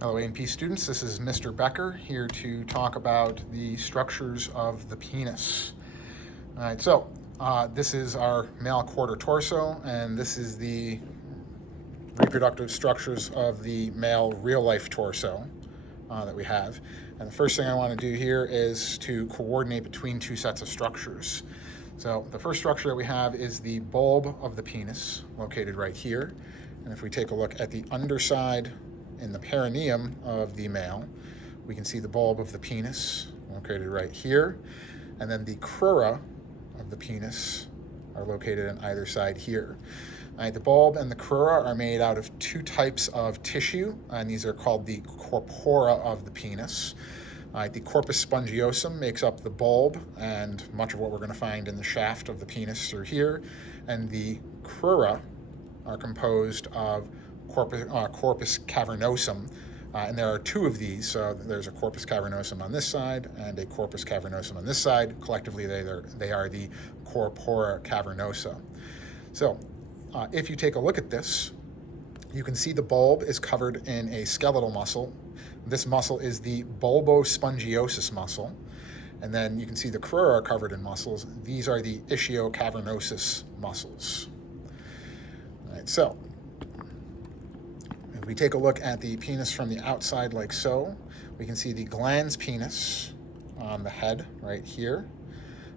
Hello A&P students, this is Mr. Becker here to talk about the structures of the penis. All right, so this is our male quarter torso, and this is the reproductive structures of the male real-life torso that we have. And the first thing I want to do here is to coordinate between two sets of structures. So the first structure that we have is the bulb of the penis, located right here. And if we take a look at the underside in the perineum of the male, we can see the bulb of the penis located right here, and then the crura of the penis are located on either side here. The bulb and the crura are made out of two types of tissue, and these are called the corpora of the penis. The corpus spongiosum makes up the bulb and much of what we're going to find in the shaft of the penis are here, and the crura are composed of corpus cavernosum, and there are two of these. So there's a corpus cavernosum on this side and a corpus cavernosum on this side. Collectively, they are the corpora cavernosa. So if you take a look at this, you can see the bulb is covered in a skeletal muscle. This muscle is the bulbospongiosus muscle. And then you can see the crura are covered in muscles. These are the ischiocavernosus muscles. All right, so if we take a look at the penis from the outside like so, we can see the glans penis on the head right here.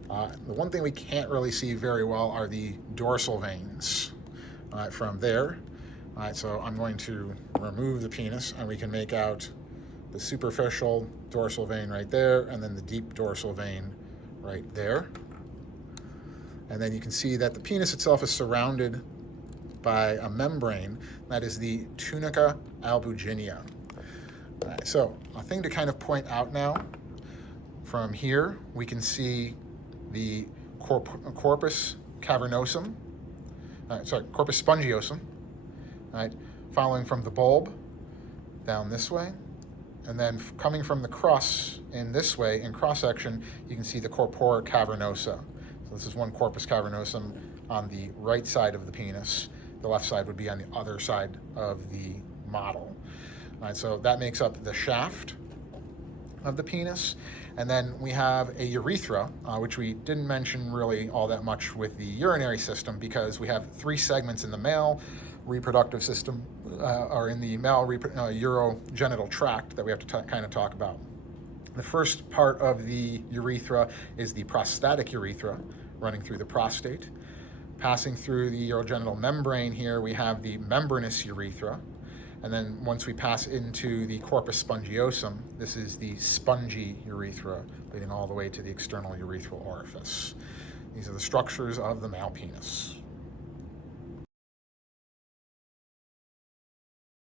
The one thing we can't really see very well are the dorsal veins from there. All right, so I'm going to remove the penis, and we can make out the superficial dorsal vein right there, and then the deep dorsal vein right there. And then you can see that the penis itself is surrounded by a membrane that is the tunica albuginea. All right, so a thing to kind of point out now, from here we can see the corpus cavernosum, corpus spongiosum, right, following from the bulb down this way, and then coming from the crus in this way, in cross-section, you can see the corpora cavernosa. So this is one corpus cavernosum on the right side of the penis. The left side would be on the other side of the model. All right, so that makes up the shaft of the penis. And then we have a urethra, which we didn't mention really all that much with the urinary system, because we have three segments in the male reproductive system, or in the male urogenital tract, that we have to kind of talk about. The first part of the urethra is the prostatic urethra, running through the prostate. Passing through the urogenital membrane here, we have the membranous urethra. And then once we pass into the corpus spongiosum, this is the spongy urethra, leading all the way to the external urethral orifice. These are the structures of the male penis.